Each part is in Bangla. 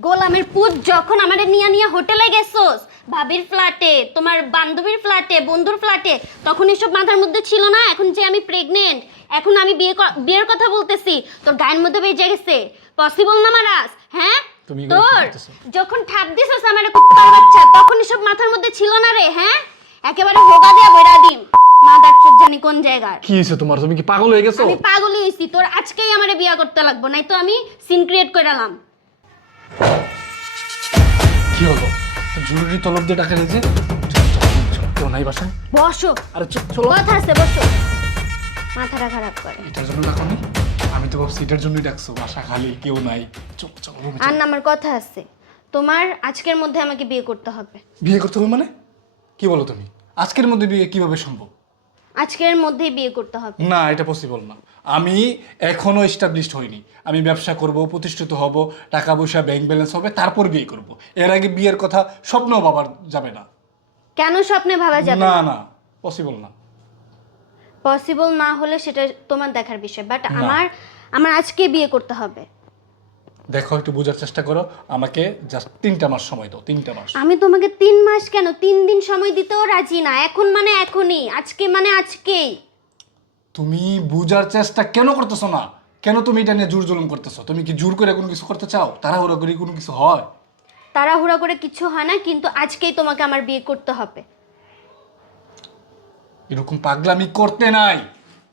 গোলামের পুত যখন আমারে নিয়ে নিয়ে হোটেলে গেছোস ভাবির ফ্ল্যাটে তোমার বান্ধবীর ফ্ল্যাটে বন্ধুর ফ্ল্যাটে তখন এসব মাথার মধ্যে ছিল না? এখন যে আমি প্রেগনেন্ট এখন আমি বিয়ে ক- বিয়ের কথা বলতেছি তোর গায়ের মধ্যে বেজে গেছে। পসিবল না মারাস হ্যাঁ? তুমি এগুলো কি তোর? যখন ঠাপ দিছিস আমার কুত্তার বাচ্চা তখন এসব মাথার মধ্যে ছিল না রে হ্যাঁ? একেবারে হোগা দিয়া বইরা দিম। মাদার চোখ জানি কোন জায়গায় কি হয়েছে তোমার? তুমি কি পাগল হয়ে গেছো? আমি পাগলই হইছি তোর আজকেই আমারে বিয়া করতে লাগবো নাই তো আমি সিন ক্রিয়েট করালাম কি হলো? জরুরি তলব দিয়ে টাকা নিয়েছে কেউ নাই বাসায়? বসো। আরে চলো। কথা আছে বসো। মাথাটা খারাপ করে। এটার জন্য ডাকো আমি তো ভাবছি এটার জন্যই ডাকছো বাসা খালি কেউ নাই। চল চল আর না আমার কথা আছে। তোমার আজকের মধ্যে আমাকে বিয়ে করতে হবে। বিয়ে করতে হবে মানে? কি বলো তুমি? আজকের মধ্যে বিয়ে কীভাবে সম্ভব? আজকের মধ্যেই বিয়ে করতে হবে। না এটা পসিবল না। আমি এখনও এস্টাবলিশড হইনি। আমি ব্যবসা করব প্রতিষ্ঠিত হব টাকা পয়সা ব্যাংক ব্যালেন্স হবে তারপর বিয়ে করব। এর আগে বিয়ের কথা স্বপ্ন বাবার যাবে না। কেন স্বপ্নে ভাবা যাবে না না? পসিবল না। পসিবল না হলে সেটা তোমার দেখার বিষয় বাট আমার আমার আজকে বিয়ে করতে হবে। দেখো একটু বোঝার চেষ্টা করো। আমাকে জাস্ট তিনটা মাস সময় দাও তিনটা মাস। আমি তোমাকে তিন মাস কেন? তিন দিন সময় দিতেও রাজি না। এখন মানে এখনই। আজকে মানে আজকেই। তুমি বোঝার চেষ্টা কেন করতেছো না? কেন তুমি এটা নিয়ে জোর জুলুম করতেছো? তুমি কি জোর করে কোনো কিছু করতে চাও? তাড়াহুড়ো করে কোনো কিছু হয়? তাড়াহুড়া করে কিছু হয় না কিন্তু আজকেই তোমাকে আমার বিয়ে করতে হবে। এরকম পাগলামি করতে নাই।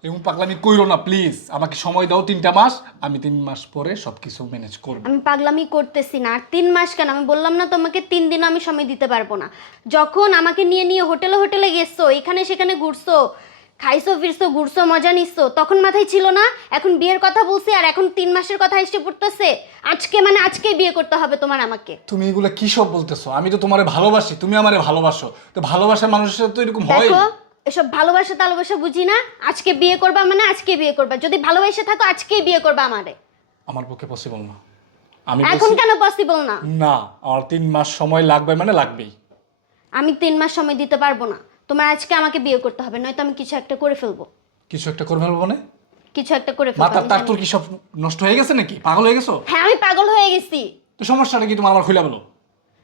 এরকম পাগলামি কইরো না প্লিজ আমাকে সময় দাও তিনটা মাস আমি তিন মাস পরে সবকিছু ম্যানেজ করব। আমি পাগলামি করতেছি না আর তিন মাস কেন? আমি বললাম না তোমাকে তিন দিন আমি সময় দিতে পারব না। যখন আমাকে নিয়ে নিয়ে হোটেলে হোটেলে গেছো এখানে সেখানে ঘুরছো খাইছো ফিরছো ঘুরছো মজা নিচ্ছো তখন মাথায় ছিল না এখন বিয়ের কথা বলছি আর এখন তিন মাসের কথা এসে পড়তেছে। আজকে মানে আজকে বিয়ে করতে হবে তোমার আমাকে। তুমি এগুলো কি সব বলতেছো? আমি তো তোমারে ভালোবাসি তুমি আমারে ভালোবাসো। তো ভালোবাসার মানুষের সাথে তো এরকম হয়। দেখো এসব ভালোবাসা তালোবাসা বুঝি না? আজকে বিয়ে করবা মানে আজকে বিয়ে করবা। যদি ভালোবাসে থাকো আজকেই বিয়ে করবা আমারে। আমার পক্ষে পসিবল না। আমি এখন বলছি- কেন পসিবল না? না আমার তিন মাস সময় লাগবে মানে লাগবেই। আমি তিন মাস সময় দিতে পারব না। তোমার আজকে আমাকে বিয়ে করতে হবে নয়তো আমি কিছু একটা করে ফেলব। কিছু একটা করে ফেলব মানে? কিছু একটা করে ফেলব। মাথা আমি তার জানি। তোর কি সব নষ্ট হয়ে গেছে নাকি? পাগল হয়ে গেছো? হ্যাঁ আমি পাগল হয়ে গেছি। তো সমস্যাটা কি? তোমার আমার খুলে বলো।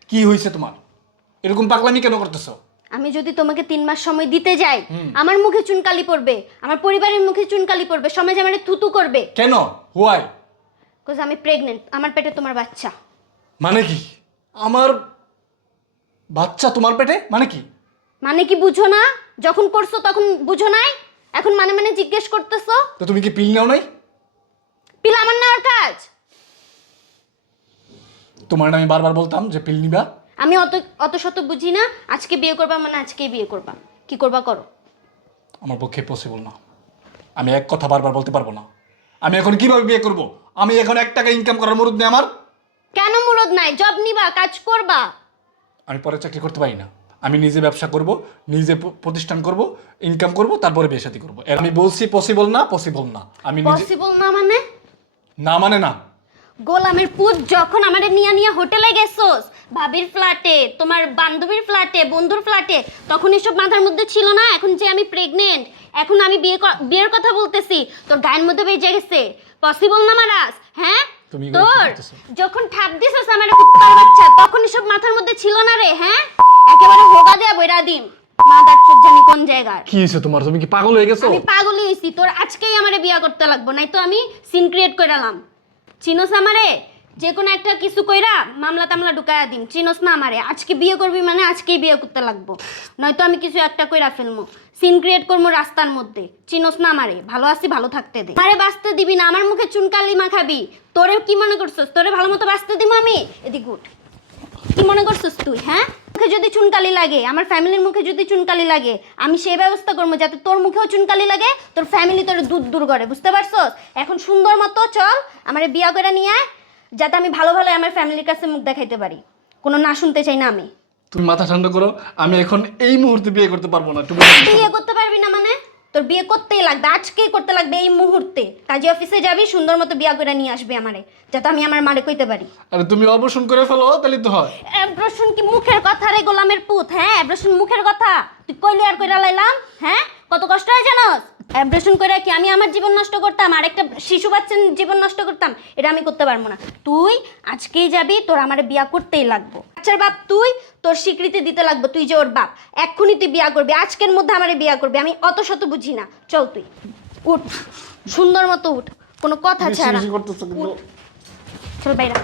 কি হয়েছে তোমার? এরকম পাগলামি কেন করতেছো? আমি যদি তোমাকে তিন মাস সময় দিতে যাই আমার মুখে চুনকালি পড়বে আমার পরিবারের মুখে চুনকালি পড়বে সমাজ আমার থুতু করবে। কেন? হোয়াই বিকজ আমি প্রেগনেন্ট আমার পেটে তোমার বাচ্চা। মানে কি? আমার বাচ্চা তোমার পেটে? মানে কি? মানে কি বুঝো না? যখন করছ তখন বুঝো নাই? এখন মানে মানে জিজ্ঞেস করতেছো? তো তুমি কি পিল নাও নাই? পিল আমার না নেওয়ার কাজ? তোমার না আমি বারবার বলতাম যে পিল নিবা। আমি অত অত শত বুঝি না আজকে বিয়ে করবা মানে আজকেই বিয়ে করবা। কি করবা করো? আমার পক্ষে পসিবল না। আমি এক কথা বারবার বলতে পারব না। আমি এখন কীভাবে বিয়ে করব? আমি এখন এক টাকা ইনকাম করার মুরুদ নেই আমার। কেন মুরদ নাই? জব নিবা কাজ করবা। আমি পরে চাকরি করতে পারি না। আমি নিজে ব্যবসা করব নিজে প- প্রতিষ্ঠান করব ইনকাম করব তারপরে বিয়ে শাদী করব। এর আমি বলছি পসিবল না পসিবল না। আমি নিজে পসিবল না মানে? না মানে না। গোলামের পুত যখন আমারে নিয়ে নিয়ে হোটেলে গেছোস ভাবির ফ্ল্যাটে তোমার বান্ধবীর ফ্ল্যাটে বন্ধুর ফ্ল্যাটে তখন এসব মাথার মধ্যে ছিল না? এখন যে আমি প্রেগনেন্ট এখন আমি বিয়ে বিয়ের কথা বলতেছি তোর গায়ের মধ্যে বেজে গেছে। পসিবল না মারাস হ্যাঁ? তোর যখন ঠাপ দিছিস আমার কুত্তার বাচ্চা তখন এসব মাথার মধ্যে ছিল না রে হ্যাঁ? একেবারে হোগা দেয়া বইরা দিম। মাদার জানি কোন জায়গায় কি হয়েছে তোমার? তুমি কি পাগল হয়ে গেছো? আমি পাগলই হইছি তোর আজকেই আমারে বিয়া করতে লাগবো নাই তো আমি সিন ক্রিয়েট কইরালাম। চিনোস আমারে? যে কোনো একটা কিছু কইরা মামলা তামলা ঢুকায়া দিম। চিনোস না আমারে। আজকে বিয়ে করবি মানে আজকেই বিয়ে করতে লাগবো। নয়তো আমি কিছু একটা কইরা ফেলব সিন ক্রিয়েট করব রাস্তার মধ্যে। চিনোস না আমারে। ভালো আছি, ভালো থাকতে দে। আরে বাঁচতে দিবি না। আমার মুখে চুনকালি মাখাবি। তোরে কি মনে করছস? তোরে ভালো মতো বাঁচতে দিব আমি? এদিক গুড কি মনে করছিস তুই হ্যাঁ? মুখে যদি চুনকালি লাগে আমার ফ্যামিলির মুখে যদি চুনকালি লাগে আমি সেই ব্যবস্থা করব যাতে তোর মুখেও চুনকালি লাগে তোর ফ্যামিলি তোর দূর দূর করে বুঝতে পারছ এখন সুন্দর মতো চল আমার বিয়া করে নিয়ে আয় যাতে আমি ভালো ভালো আমার ফ্যামিলির কাছে মুখ দেখাইতে পারি। কোনো না শুনতে চাই না আমি। তুমি মাথা ঠান্ডা করো আমি এখন এই মুহূর্তে বিয়ে করতে পারব না তুমি বিয়ে করতে পারবি না মানে? তোর বিয়ে করতেই লাগবে আজকেই করতে লাগবে এই মুহূর্তে। কাজে অফিসে যাবি সুন্দর মতো বিয়া করে নিয়ে আসবে আমারে যাতে আমি আমার মারে কইতে পারি। আরে তুমি অবসন করে ফেলো তাহলে তো হয়। অ্যাব্রশন কি মুখের কথা রে গোলামের পুত হ্যাঁ? অ্যাব্রশন মুখের কথা। তুই কইলি আর কইরা লাইলাম হ্যাঁ? কত কষ্ট হয় জানোস? অ্যাব্রেশন করে কি আমি আমার জীবন নষ্ট করতাম? আর একটা শিশু বাচ্চার জীবন নষ্ট করতাম? এটা আমি করতে পারব না। তুই আজকেই যাবি তোর আমার বিয়া করতেই লাগবো। বাচ্চার বাপ তুই তোর স্বীকৃতি দিতে লাগবো তুই যে ওর বাপ। এক্ষুনি তুই বিয়া করবি আজকের মধ্যে আমার বিয়া করবি। আমি অত শত বুঝি না। চল তুই উঠ সুন্দর মতো উঠ। কোনো কথা ছাড়া। চল বাইরা।